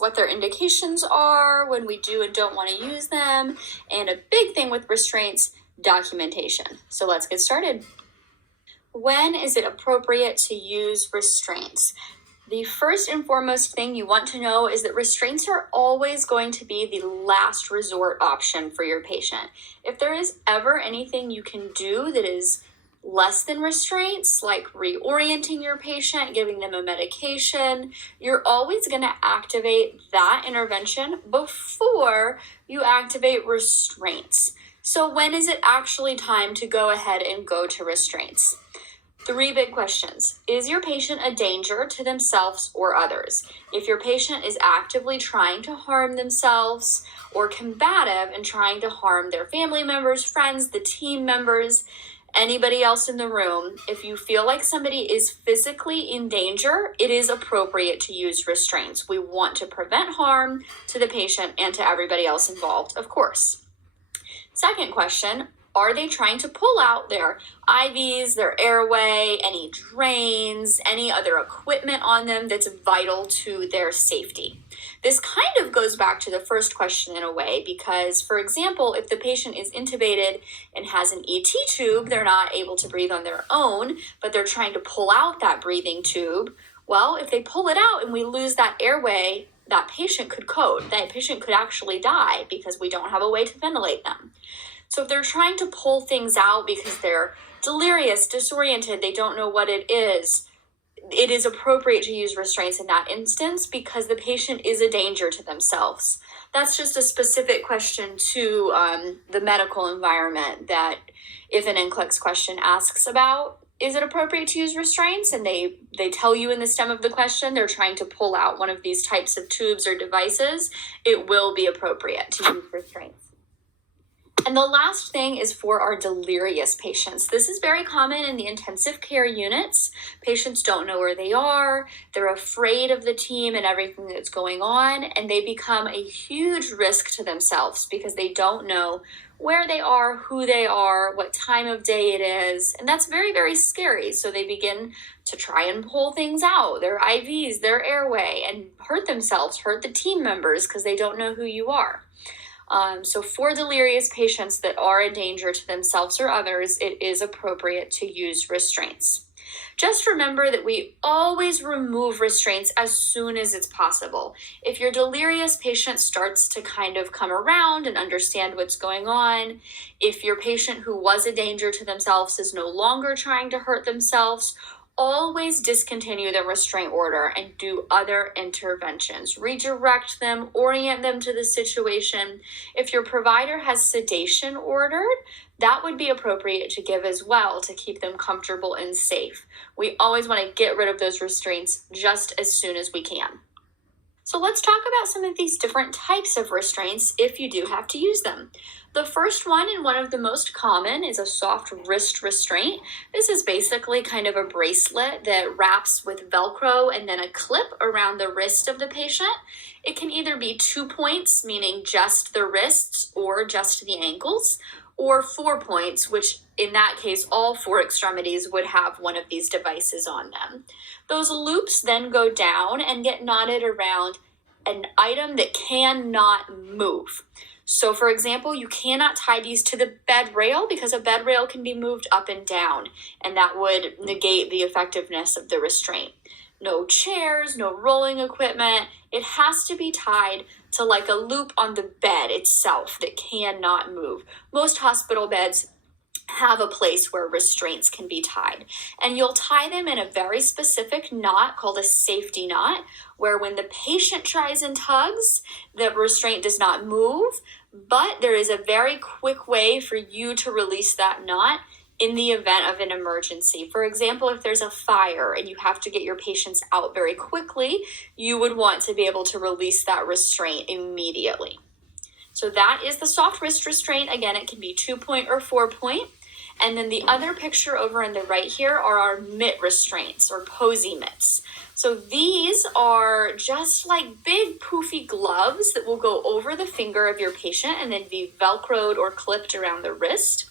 what their indications are, when we do and don't want to use them, and a big thing with restraints, documentation. So let's get started. When is it appropriate to use restraints? The first and foremost thing you want to know is that restraints are always going to be the last resort option for your patient. If there is ever anything you can do that is less than restraints, like reorienting your patient, giving them a medication, you're always going to activate that intervention before you activate restraints. So when is it actually time to go ahead and go to restraints? 3 big questions. Is your patient a danger to themselves or others? If your patient is actively trying to harm themselves or combative and trying to harm their family members, friends, the team members, anybody else in the room, if you feel like somebody is physically in danger, it is appropriate to use restraints. We want to prevent harm to the patient and to everybody else involved, of course. Second question, are they trying to pull out their IVs, their airway, any drains, any other equipment on them that's vital to their safety? This kind of goes back to the first question in a way, because, for example, if the patient is intubated and has an ET tube, they're not able to breathe on their own, but they're trying to pull out that breathing tube. Well, if they pull it out and we lose that airway, that patient could code. That patient could actually die because we don't have a way to ventilate them. So if they're trying to pull things out because they're delirious, disoriented, they don't know what it is appropriate to use restraints in that instance because the patient is a danger to themselves. That's just a specific question to the medical environment that if an NCLEX question asks about, is it appropriate to use restraints? And they tell you in the stem of the question they're trying to pull out one of these types of tubes or devices, it will be appropriate to use restraints. And the last thing is for our delirious patients. This is very common in the intensive care units. Patients don't know where they are. They're afraid of the team and everything that's going on, and they become a huge risk to themselves because they don't know where they are, who they are, what time of day it is, and that's very, very scary. So they begin to try and pull things out, their IVs, their airway, and hurt themselves, hurt the team members because they don't know who you are. So for delirious patients that are a danger to themselves or others, it is appropriate to use restraints. Just remember that we always remove restraints as soon as it's possible. If your delirious patient starts to kind of come around and understand what's going on, if your patient who was a danger to themselves is no longer trying to hurt themselves, always discontinue the restraint order and do other interventions. Redirect them, orient them to the situation. If your provider has sedation ordered, that would be appropriate to give as well to keep them comfortable and safe. We always want to get rid of those restraints just as soon as we can. So let's talk about some of these different types of restraints if you do have to use them. The first one, and one of the most common, is a soft wrist restraint. This is basically kind of a bracelet that wraps with Velcro and then a clip around the wrist of the patient. It can either be 2 points, meaning just the wrists or just the ankles, or 4 points, which in that case, all 4 extremities would have one of these devices on them. Those loops then go down and get knotted around an item that cannot move. So for example, you cannot tie these to the bed rail because a bed rail can be moved up and down, and that would negate the effectiveness of the restraint. No chairs, no rolling equipment. It has to be tied to like a loop on the bed itself that cannot move. Most hospital beds have a place where restraints can be tied. And you'll tie them in a very specific knot called a safety knot, where when the patient tries and tugs, the restraint does not move, but there is a very quick way for you to release that knot in the event of an emergency. For example, if there's a fire and you have to get your patients out very quickly, you would want to be able to release that restraint immediately. So that is the soft wrist restraint. Again, it can be 2 point or 4 point. And then the other picture over on the right here are our mitt restraints or posy mitts. So these are just like big poofy gloves that will go over the finger of your patient and then be Velcroed or clipped around the wrist.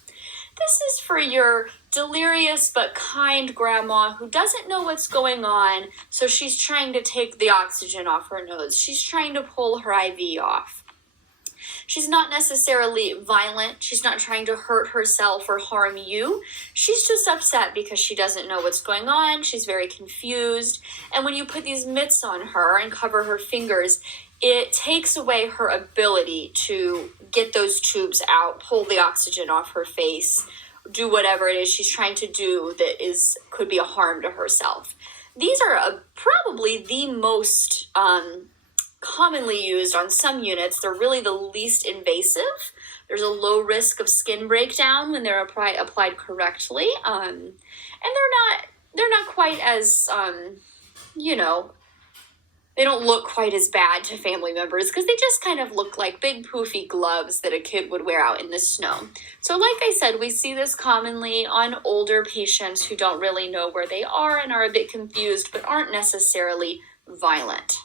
This is for your delirious but kind grandma who doesn't know what's going on, so she's trying to take the oxygen off her nose. She's trying to pull her IV off. She's not necessarily violent. She's not trying to hurt herself or harm you. She's just upset because she doesn't know what's going on. She's very confused. And when you put these mitts on her and cover her fingers, it takes away her ability to get those tubes out, pull the oxygen off her face, do whatever it is she's trying to do that could be a harm to herself. These are probably the most commonly used on some units. They're really the least invasive. There's a low risk of skin breakdown when they're applied correctly, and they're not quite as they don't look quite as bad to family members because they just kind of look like big poofy gloves that a kid would wear out in the snow. So like I said, we see this commonly on older patients who don't really know where they are and are a bit confused but aren't necessarily violent.